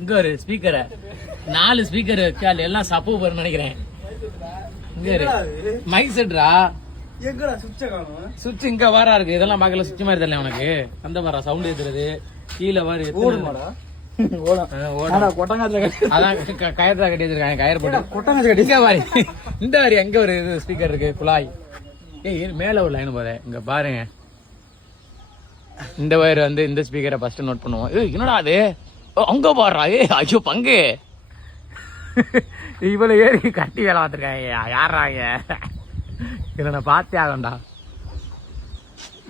இங்க ஒரு ஸ்பீக்கரை 4 ஸ்பீக்கர் எல்லாம் சப்போ போறேன்னு நினைக்கிறேன். இங்க மைக் செட்ரா சுவிட்ச் இங்க வாரா இருக்கு. இதெல்லாம் பாக்கல சுவிட்ச் மாதிரி தெரியல உனக்கு. அந்த மாதிரி சவுண்ட் ஏத்துறது கீழே வாரி கயத்துல கட்டி வச்சிருக்காங்க. கயிறு போட்டு இங்க வாரி இந்த வாரி எங்க ஒரு ஸ்பீக்கர் இருக்கு குழாய். மேல ஒரு லைன் போதே இங்க பாருங்க. இந்த வயர் வந்து இந்த ஸ்பீக்கரை ஃபர்ஸ்ட் நோட் பண்ணுவோம். என்னடா அது அங்க பாடுறா. ஐயோ பங்கு இவ்வளவு ஏறி கட்டி வேலை பார்த்துருக்காங்க. யாராங்க இதை நான் பார்த்தே ஆகண்டா.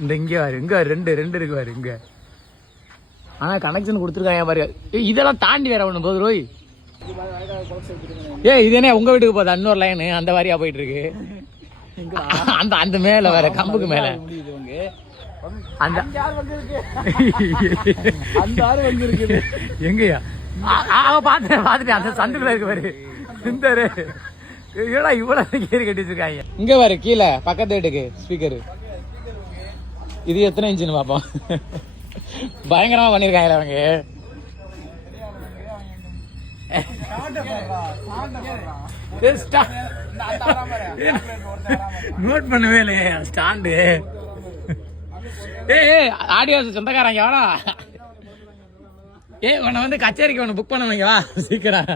இந்த இங்கே வாரு இங்க ரெண்டு இருக்கு பாரு இங்க. ஆனா கனெக்ஷன் கொடுத்துருக்காங்க பாரு. இதெல்லாம் தாண்டி வேற ஒண்ணு போகுது ரோய். இது என்ன உங்க வீட்டுக்கு போகுது இன்னொரு லைனு அந்த வாரியா போயிட்டு இருக்கு. அந்த அந்த மேல வேற கம்புக்கு மேல எங்கயா பாத்துட்டு அந்த சந்துக்குள்ள இருக்கு பாரு. இந்த இவ்வளவு கேரி கட்டி வச்சிருக்காங்க. இங்க பாரு கீழே பக்கத்து வீட்டுக்கு ஸ்பீக்கர். இது எத்தனை இன்ச்சுன்னு பாப்போம். பயங்கரமா பண்ணிருக்காங்க அவங்க. நோட் பண்ணவே இல்லையே ஸ்டாண்டு. ஆடியோ சொந்தக்காரங்க வாடா. உன்னை வந்து கச்சேரிக்கு ஒன்று புக் பண்ண வைங்க வா சீக்கிரம்.